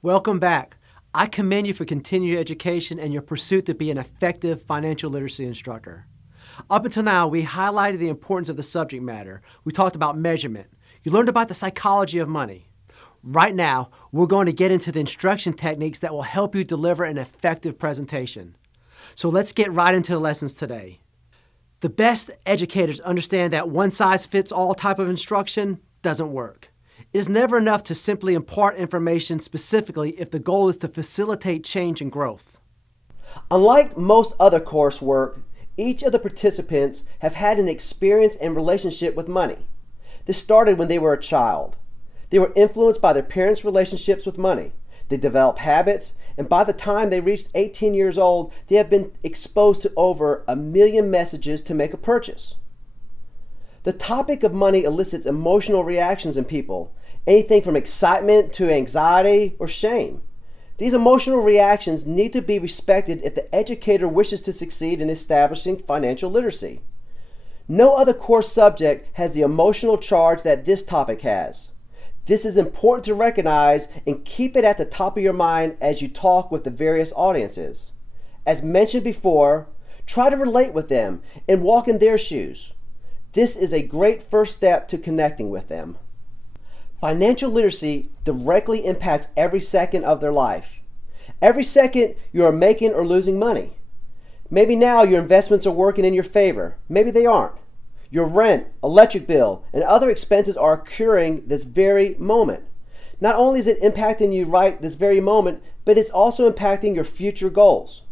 Welcome back. I commend you for continued education and your pursuit to be an effective financial literacy instructor. Up until now, we highlighted the importance of the subject matter. We talked about measurement. You learned about the psychology of money. Right now, we're going to get into the instruction techniques that will help you deliver an effective presentation. So let's get right into the lessons today. The best educators understand that one-size-fits-all type of instruction doesn't work. It is never enough to simply impart information specifically if the goal is to facilitate change and growth. Unlike most other coursework, each of the participants have had an experience and relationship with money. This started when they were a child. They were influenced by their parents' relationships with money. They developed habits, and by the time they reached 18 years old, they have been exposed to over 1 million messages to make a purchase. The topic of money elicits emotional reactions in people, anything from excitement to anxiety or shame. These emotional reactions need to be respected if the educator wishes to succeed in establishing financial literacy. No other course subject has the emotional charge that this topic has. This is important to recognize and keep it at the top of your mind as you talk with the various audiences. As mentioned before, try to relate with them and walk in their shoes. This is a great first step to connecting with them. Financial literacy directly impacts every second of their life. Every second you are making or losing money. Maybe now your investments are working in your favor. Maybe they aren't. Your rent, electric bill, and other expenses are occurring this very moment. Not only is it impacting you right this very moment, but it's also impacting your future goals.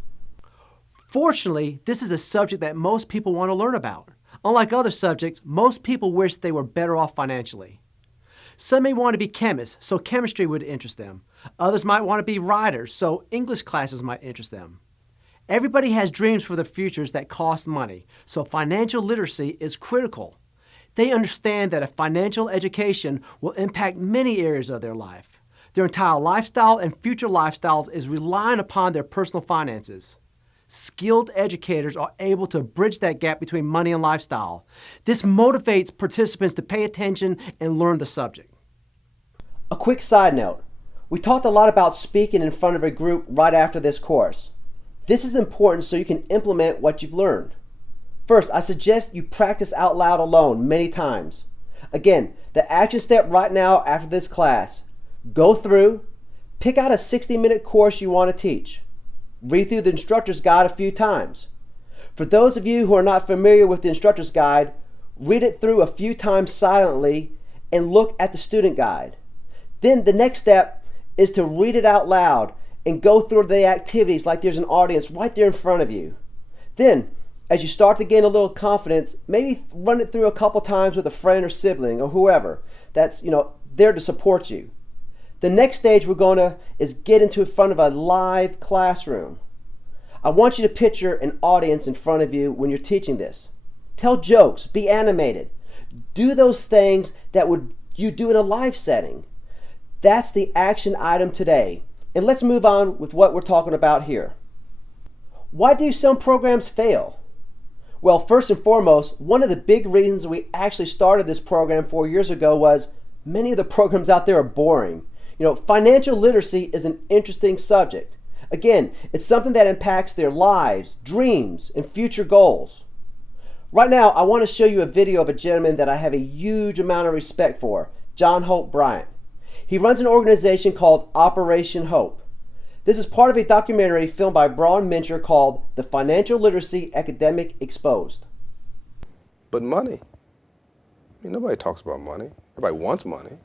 Fortunately, this is a subject that most people want to learn about. Unlike other subjects, most people wish they were better off financially. Some may want to be chemists, so chemistry would interest them. Others might want to be writers, so English classes might interest them. Everybody has dreams for their futures that cost money, so financial literacy is critical. They understand that a financial education will impact many areas of their life. Their entire lifestyle and future lifestyles is relying upon their personal finances. Skilled educators are able to bridge that gap between money and lifestyle. This motivates participants to pay attention and learn the subject. A quick side note. We talked a lot about speaking in front of a group right after this course. This is important so you can implement what you've learned. First, I suggest you practice out loud alone many times. Again, the action step right now after this class. Go through, pick out a 60-minute course you want to teach. Read through the instructor's guide a few times. For those of you who are not familiar with the instructor's guide, read it through a few times silently and look at the student guide. Then the next step is to read it out loud and go through the activities like there's an audience right there in front of you. Then, as you start to gain a little confidence, maybe run it through a couple times with a friend or sibling or whoever that's there to support you. The next stage we're going to is get into front of a live classroom. I want you to picture an audience in front of you when you're teaching this. Tell jokes, be animated. Do those things that you do in a live setting. That's the action item today. And let's move on with what we're talking about here. Why do some programs fail? Well, first and foremost, one of the big reasons we actually started this program 4 years ago was many of the programs out there are boring. Financial literacy is an interesting subject. Again, it's something that impacts their lives, dreams, and future goals. Right now, I want to show you a video of a gentleman that I have a huge amount of respect for, John Hope Bryant. He runs an organization called Operation Hope. This is part of a documentary filmed by Braun Mincher called The Financial Literacy Academic Exposed. But money. Nobody talks about money. Everybody wants money.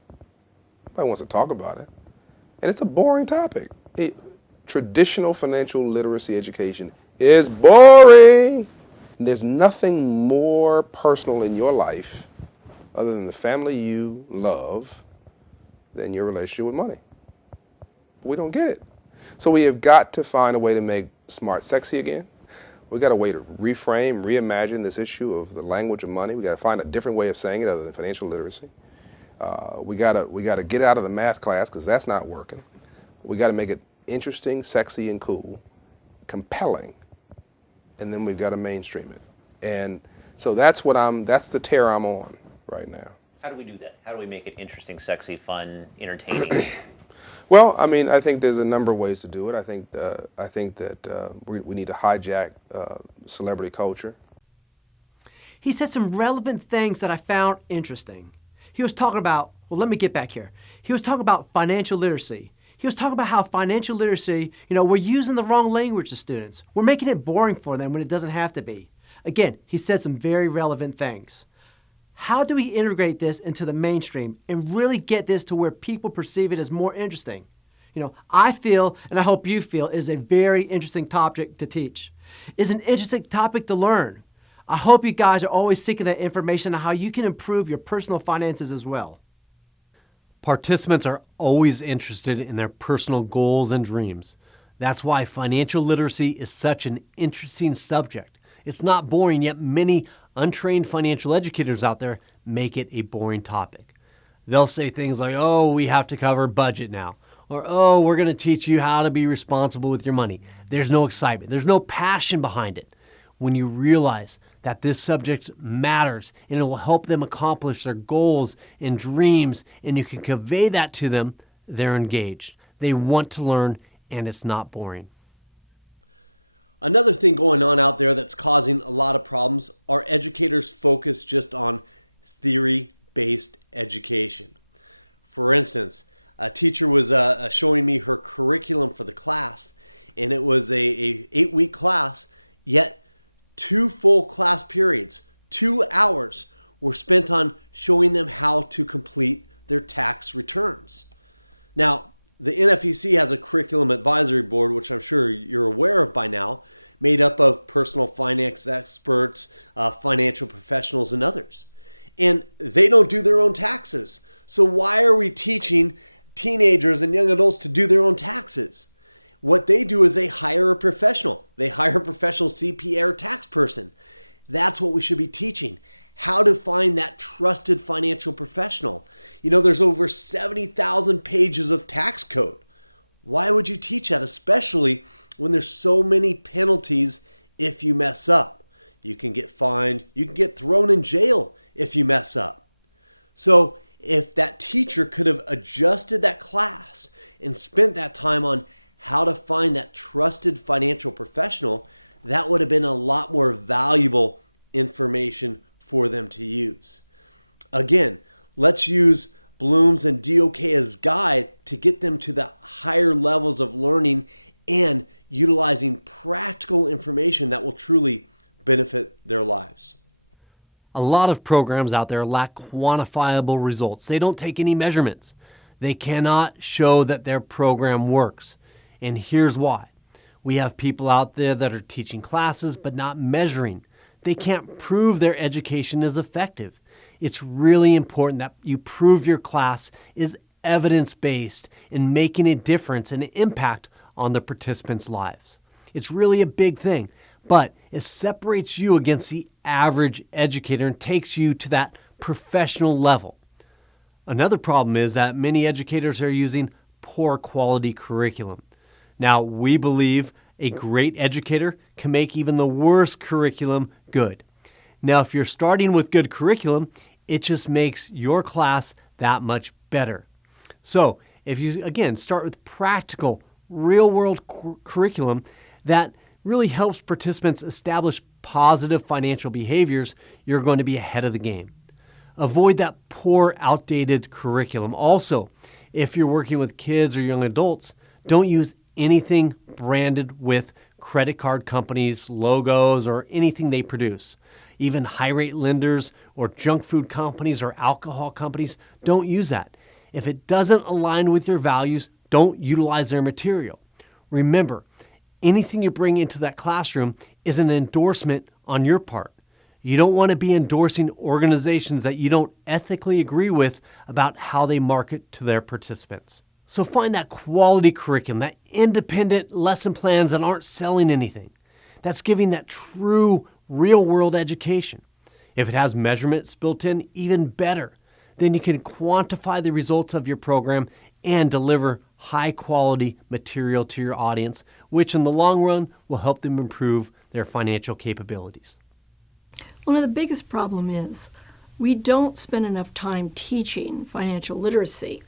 Nobody wants to talk about it. And it's a boring topic. Traditional financial literacy education is boring. And there's nothing more personal in your life other than the family you love than your relationship with money. We don't get it. So we have got to find a way to make smart sexy again. We got a way to reframe, reimagine this issue of the language of money. We got to find a different way of saying it other than financial literacy. We got to get out of the math class because that's not working. We got to make it interesting, sexy, and cool, compelling, and then we've got to mainstream it. And so that's the tear I'm on right now. How do we do that? How do we make it interesting, sexy, fun, entertaining? Well, I mean, I think there's a number of ways to do it. I think that we need to hijack celebrity culture. He said some relevant things that I found interesting. He was talking about, well, let me get back here. He was talking about financial literacy. He was talking about how financial literacy, we're using the wrong language to students. We're making it boring for them when it doesn't have to be. Again, he said some very relevant things. How do we integrate this into the mainstream and really get this to where people perceive it as more interesting? I feel, and I hope you feel, is a very interesting topic to teach. It's an interesting topic to learn. I hope you guys are always seeking that information on how you can improve your personal finances as well. Participants are always interested in their personal goals and dreams. That's why financial literacy is such an interesting subject. It's not boring, yet many untrained financial educators out there make it a boring topic. They'll say things like, oh, we have to cover budget now. Or, oh, we're going to teach you how to be responsible with your money. There's no excitement. There's no passion behind it. When you realize that this subject matters and it will help them accomplish their goals and dreams, and you can convey that to them, they're engaged. They want to learn, and it's not boring. Another thing going on out there that's causing a lot of problems are educators focused just on theory-based education. For instance, a teacher was showing me her curriculum for the class, and it was a 8-week class, yet 2 full class periods, 2 hours were spent on showing them how to complete their tax returns. Now, the NFEC has a curriculum advisory board, which I'm sure you're aware of by now, made up of personal finance experts, financial professionals, and others. And they don't do their own taxes. So why are we teaching teenagers and young adults to do their own taxes? What they do is they hire a professional. They hire a professional CPA or tax person. That's what we should be teaching. How to find that trusted financial professional. There's over 70,000 pages of tax code. Why would you teach that, especially when there's so many penalties if you mess up? You can get fined. You can get thrown in jail if you mess up. So if that teacher could have adjusted that class and spent that time on how to find that trusted financial professional, that would have been a lot more valuable information for them to use. Again, let's use Bloom's and DOK as guide to get them to the higher levels of learning and utilizing practical information that will truly benefit their lives. A lot of programs out there lack quantifiable results. They don't take any measurements. They cannot show that their program works. And here's why. We have people out there that are teaching classes but not measuring. They can't prove their education is effective. It's really important that you prove your class is evidence-based in making a difference and an impact on the participants' lives. It's really a big thing, but it separates you against the average educator and takes you to that professional level. Another problem is that many educators are using poor quality curriculum. Now, we believe a great educator can make even the worst curriculum good. Now, if you're starting with good curriculum, it just makes your class that much better. So, if you, again, start with practical, real-world curriculum that really helps participants establish positive financial behaviors, you're going to be ahead of the game. Avoid that poor, outdated curriculum. Also, if you're working with kids or young adults, don't use anything branded with credit card companies, logos, or anything they produce. Even high-rate lenders or junk food companies or alcohol companies, don't use that. If it doesn't align with your values, don't utilize their material. Remember, anything you bring into that classroom is an endorsement on your part. You don't want to be endorsing organizations that you don't ethically agree with about how they market to their participants. So find that quality curriculum, that independent lesson plans that aren't selling anything. That's giving that true real-world education. If it has measurements built in, even better. Then you can quantify the results of your program and deliver high-quality material to your audience, which in the long run will help them improve their financial capabilities. One of the biggest problems is we don't spend enough time teaching financial literacy.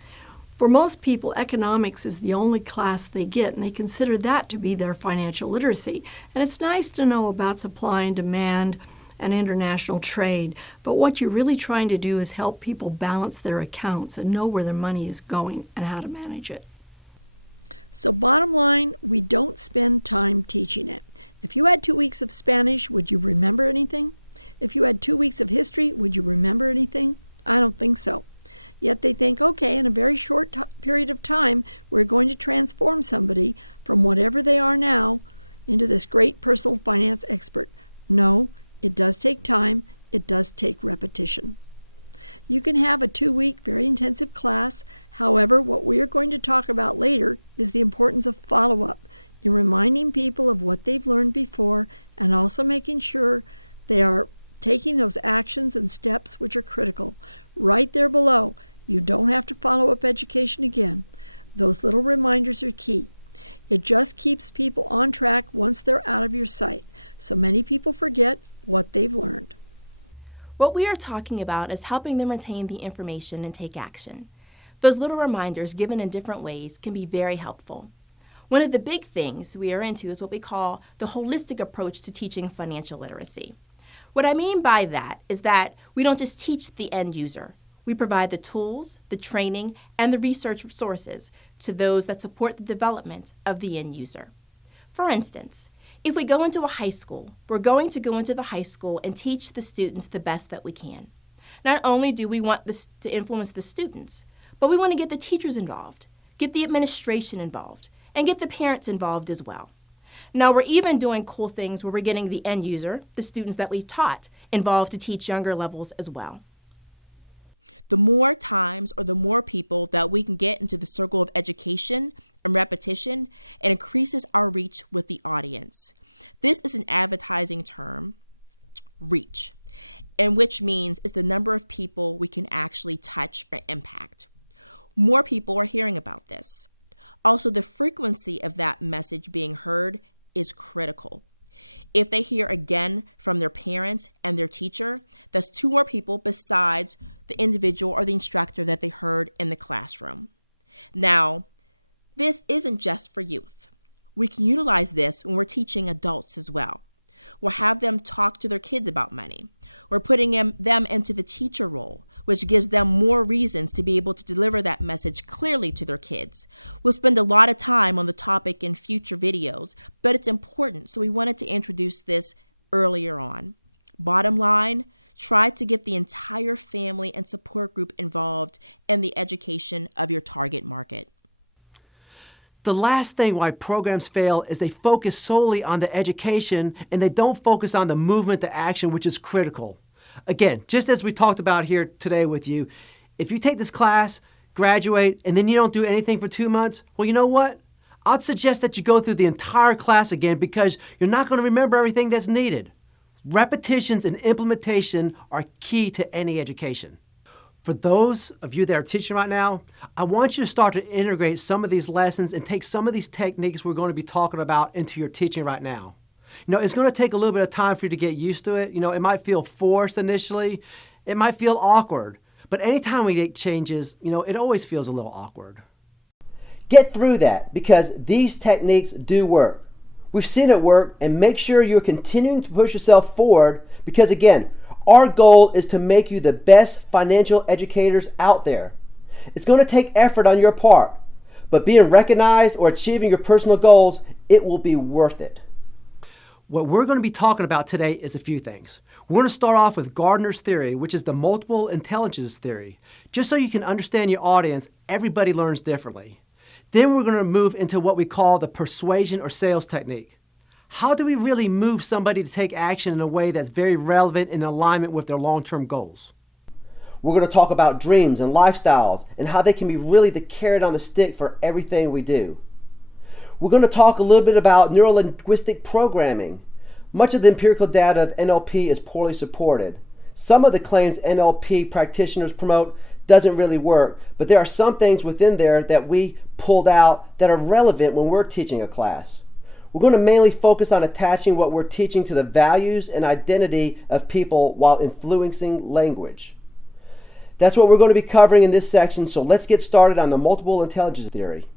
For most people, economics is the only class they get, and they consider that to be their financial literacy. And it's nice to know about supply and demand and international trade, but what you're really trying to do is help people balance their accounts and know where their money is going and how to manage it. So bottom line, we don't spend time teaching it. If you had 2 weeks of Spanish, would you remember anything? If you had 2 weeks of history, would you remember anything? I don't think so. Yet they think, okay, in a very short period of time, we're going to transform somebody from whatever they are now into this great personal finance expert. No, it does take time. It does take repetition. You can have a 2-week, very intensive class. However, what we are going to talk about later is the importance of follow-up in reminding people of what they've learned before and also making sure they are taking those actions and steps which are critical. Right there below, you don't have to follow up education again. Those little reminders are key. It just keeps people on track once they're out of your sight. So many people forget what they've learned. What we are talking about is helping them retain the information and take action. Those little reminders given in different ways can be very helpful. One of the big things we are into is what we call the holistic approach to teaching financial literacy. What I mean by that is that we don't just teach the end user. We provide the tools, the training, and the research resources to those that support the development of the end user. For instance, if we go into a high school, we're going to go into the high school and teach the students the best that we can. Not only do we want this to influence the students, but we want to get the teachers involved, get the administration involved, and get the parents involved as well. Now, we're even doing cool things where we're getting the end user, the students that we've taught, involved to teach younger levels as well. The more times or the more people that we can get into the circle of education and repetition, it increases our reach with the audience. This is an advertising term, reach, and which means is the number of people we can actually touch or impact. More people are hearing about this. Also, the frequency of that message being heard is critical. If they hear again from their parents and their teacher, that's 2 more people besides the individual or the instructor that they heard in the classroom. Now, this isn't just for youth. We can utilize this when we're teaching adults as well. We'll have them talk to their kids about money. We're putting them into the teacher role, which gives them more reasons to be able to deliver that message clearly to their kids. We'll spend a lot of time on the topic in future videos, but it's important, so we wanted to introduce this earlier on. Bottom line, try to get the entire family and support group involved in the education of your target market. The last thing why programs fail is they focus solely on the education and they don't focus on the movement to action, which is critical. Again, just as we talked about here today with you, if you take this class, graduate, and then you don't do anything for 2 months, well, you know what? I'd suggest that you go through the entire class again because you're not going to remember everything that's needed. Repetitions and implementation are key to any education. For those of you that are teaching right now, I want you to start to integrate some of these lessons and take some of these techniques we're going to be talking about into your teaching right now. It's going to take a little bit of time for you to get used to it. It might feel forced initially. It might feel awkward. But anytime we make changes, it always feels a little awkward. Get through that because these techniques do work. We've seen it work, and make sure you're continuing to push yourself forward because, again, our goal is to make you the best financial educators out there. It's going to take effort on your part, but being recognized or achieving your personal goals, it will be worth it. What we're going to be talking about today is a few things. We're going to start off with Gardner's theory, which is the multiple intelligence theory. Just so you can understand your audience, everybody learns differently. Then we're going to move into what we call the persuasion or sales technique. How do we really move somebody to take action in a way that's very relevant and in alignment with their long-term goals? We're going to talk about dreams and lifestyles and how they can be really the carrot on the stick for everything we do. We're going to talk a little bit about neuro-linguistic programming. Much of the empirical data of NLP is poorly supported. Some of the claims NLP practitioners promote doesn't really work, but there are some things within there that we pulled out that are relevant when we're teaching a class. We're going to mainly focus on attaching what we're teaching to the values and identity of people while influencing language. That's what we're going to be covering in this section, so let's get started on the multiple intelligence theory.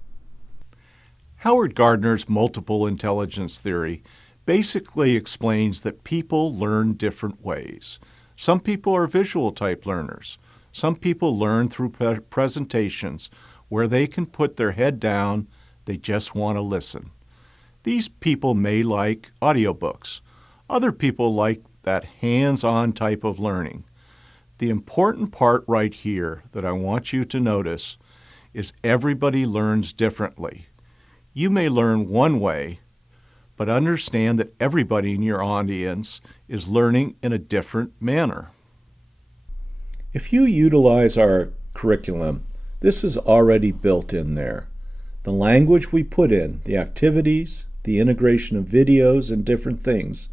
Howard Gardner's multiple intelligence theory basically explains that people learn different ways. Some people are visual type learners. Some people learn through presentations where they can put their head down, they just want to listen. These people may like audiobooks. Other people like that hands-on type of learning. The important part right here that I want you to notice is everybody learns differently. You may learn one way, but understand that everybody in your audience is learning in a different manner. If you utilize our curriculum, this is already built in there. The language we put in, the activities, the integration of videos and different things,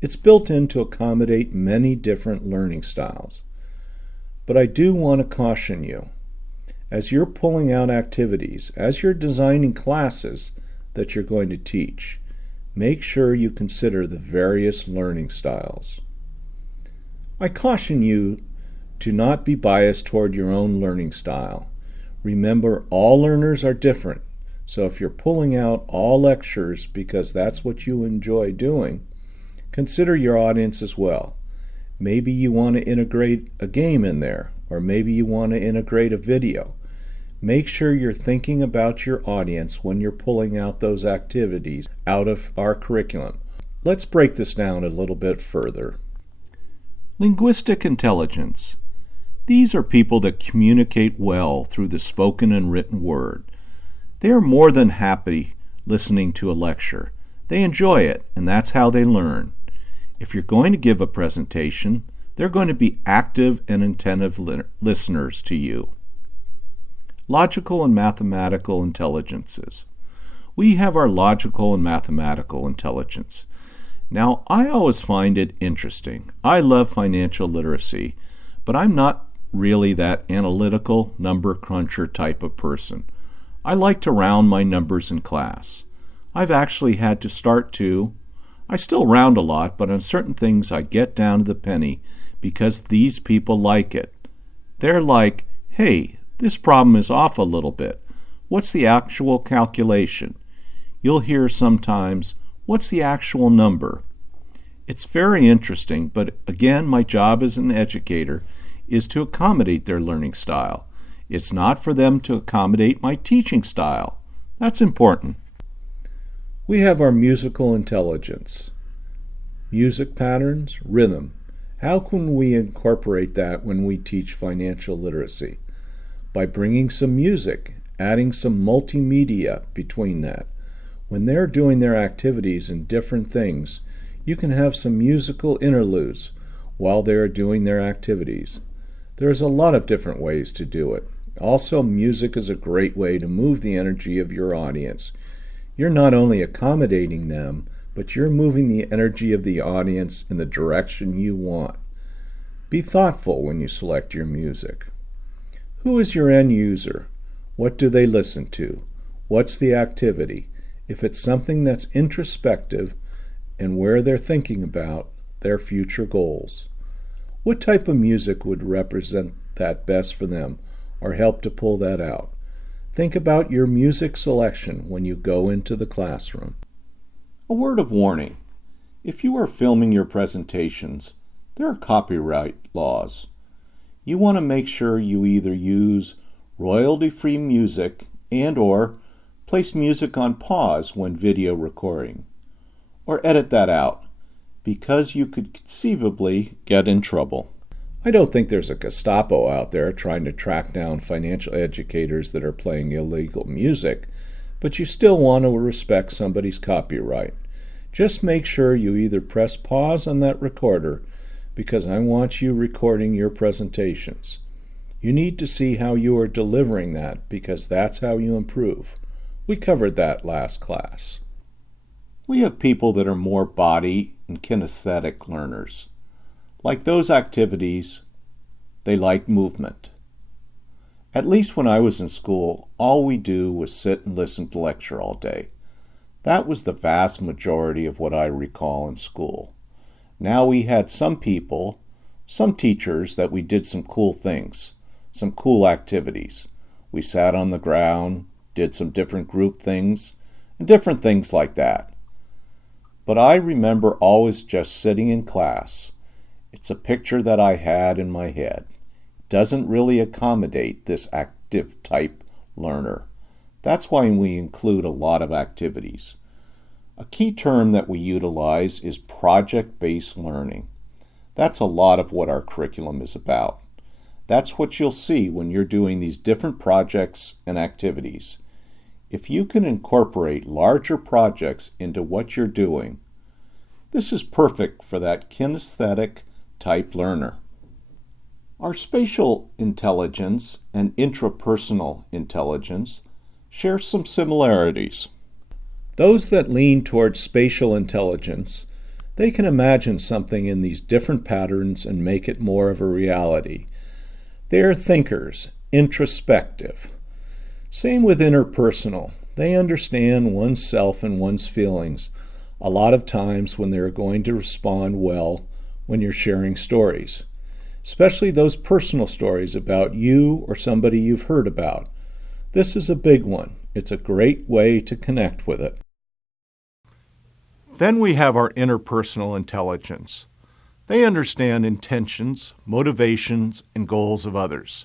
it's built in to accommodate many different learning styles. But I do want to caution you, as you're pulling out activities, as you're designing classes that you're going to teach, make sure you consider the various learning styles. I caution you to not be biased toward your own learning style. Remember, all learners are different, so if you're pulling out all lectures because that's what you enjoy doing, consider your audience as well. Maybe you want to integrate a game in there, or maybe you want to integrate a video. Make sure you're thinking about your audience when you're pulling out those activities out of our curriculum. Let's break this down a little bit further. Linguistic intelligence. These are people that communicate well through the spoken and written word. They are more than happy listening to a lecture. They enjoy it, and that's how they learn. If you're going to give a presentation, they're going to be active and attentive listeners to you. Logical and mathematical intelligences. We have our logical and mathematical intelligence. Now, I always find it interesting. I love financial literacy, but I'm not really that analytical number cruncher type of person. I like to round my numbers in class. I've actually had to start to. I still round a lot, but on certain things I get down to the penny because these people like it. They're like, hey, this problem is off a little bit. What's the actual calculation? You'll hear sometimes, what's the actual number? It's very interesting, but again, my job as an educator is to accommodate their learning style. It's not for them to accommodate my teaching style. That's important. We have our musical intelligence. Music patterns, rhythm. How can we incorporate that when we teach financial literacy? By bringing some music, adding some multimedia between that. When they're doing their activities and different things, you can have some musical interludes while they're doing their activities. There's a lot of different ways to do it. Also, music is a great way to move the energy of your audience. You're not only accommodating them, but you're moving the energy of the audience in the direction you want. Be thoughtful when you select your music. Who is your end user? What do they listen to? What's the activity? If it's something that's introspective and where they're thinking about their future goals. What type of music would represent that best for them or help to pull that out? Think about your music selection when you go into the classroom. A word of warning. If you are filming your presentations, there are copyright laws. You want to make sure you either use royalty-free music and/or place music on pause when video recording, or edit that out, because you could conceivably get in trouble. I don't think there's a Gestapo out there trying to track down financial educators that are playing illegal music, but you still want to respect somebody's copyright. Just make sure you either press pause on that recorder, because I want you recording your presentations. You need to see how you are delivering that, because that's how you improve. We covered that last class. We have people that are more body and kinesthetic learners. Like those activities, they like movement. At least when I was in school, all we do was sit and listen to lecture all day. That was the vast majority of what I recall in school. Now we had some people, some teachers that we did some cool things, some cool activities. We sat on the ground, did some different group things, and different things like that. But I remember always just sitting in class. It's a picture that I had in my head. It doesn't really accommodate this active type learner. That's why we include a lot of activities. A key term that we utilize is project-based learning. That's a lot of what our curriculum is about. That's what you'll see when you're doing these different projects and activities. If you can incorporate larger projects into what you're doing, this is perfect for that kinesthetic type learner. Our spatial intelligence and intrapersonal intelligence share some similarities. Those that lean towards spatial intelligence, they can imagine something in these different patterns and make it more of a reality. They are thinkers, introspective. Same with interpersonal. They understand oneself and one's feelings a lot of times when they're going to respond well when you're sharing stories, especially those personal stories about you or somebody you've heard about. This is a big one. It's a great way to connect with it. Then we have our interpersonal intelligence. They understand intentions, motivations, and goals of others.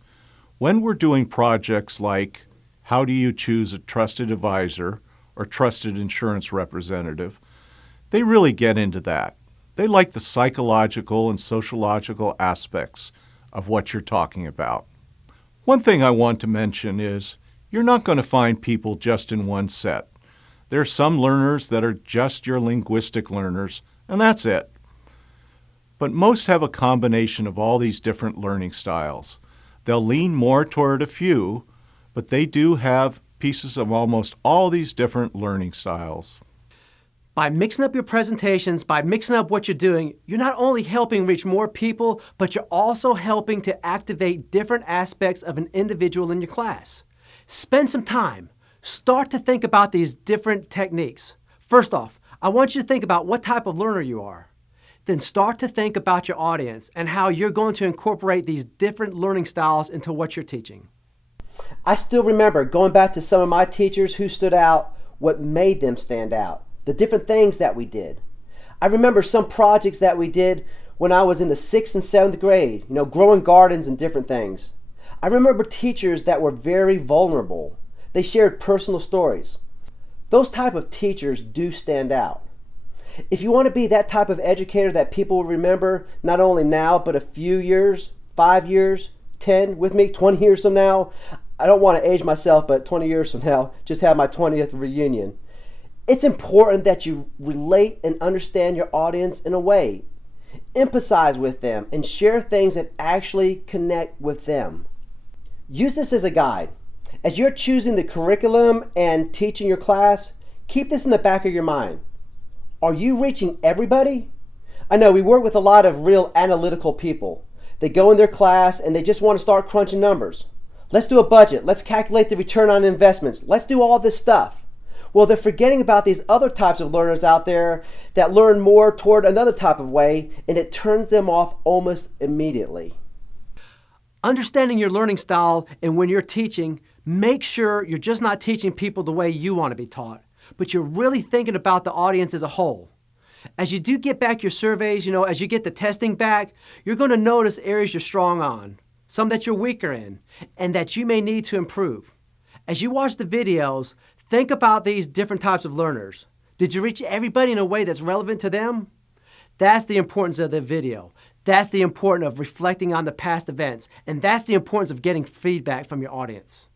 When we're doing projects like how do you choose a trusted advisor or trusted insurance representative, they really get into that. They like the psychological and sociological aspects of what you're talking about. One thing I want to mention is you're not going to find people just in one set. There are some learners that are just your linguistic learners, and that's it. But most have a combination of all these different learning styles. They'll lean more toward a few, but they do have pieces of almost all these different learning styles. By mixing up your presentations, by mixing up what you're doing, you're not only helping reach more people, but you're also helping to activate different aspects of an individual in your class. Spend some time. Start to think about these different techniques. First off, I want you to think about what type of learner you are. Then start to think about your audience and how you're going to incorporate these different learning styles into what you're teaching. I still remember going back to some of my teachers who stood out, what made them stand out, the different things that we did. I remember some projects that we did when I was in the 6th and 7th grade, growing gardens and different things. I remember teachers that were very vulnerable. They shared personal stories. Those type of teachers do stand out. If you want to be that type of educator that people will remember, not only now, but a few years, 5 years, 10 with me, 20 years from now, I don't want to age myself, but 20 years from now, just have my 20th reunion. It's important that you relate and understand your audience in a way. Empathize with them and share things that actually connect with them. Use this as a guide. As you're choosing the curriculum and teaching your class, keep this in the back of your mind. Are you reaching everybody? I know we work with a lot of real analytical people. They go in their class and they just want to start crunching numbers. Let's do a budget. Let's calculate the return on investments. Let's do all this stuff. Well, they're forgetting about these other types of learners out there that learn more toward another type of way, and it turns them off almost immediately. Understanding your learning style and when you're teaching, make sure you're just not teaching people the way you want to be taught, but you're really thinking about the audience as a whole. As you do get back your surveys, as you get the testing back, you're going to notice areas you're strong on, some that you're weaker in, and that you may need to improve. As you watch the videos, think about these different types of learners. Did you reach everybody in a way that's relevant to them? That's the importance of the video. That's the importance of reflecting on the past events, and that's the importance of getting feedback from your audience.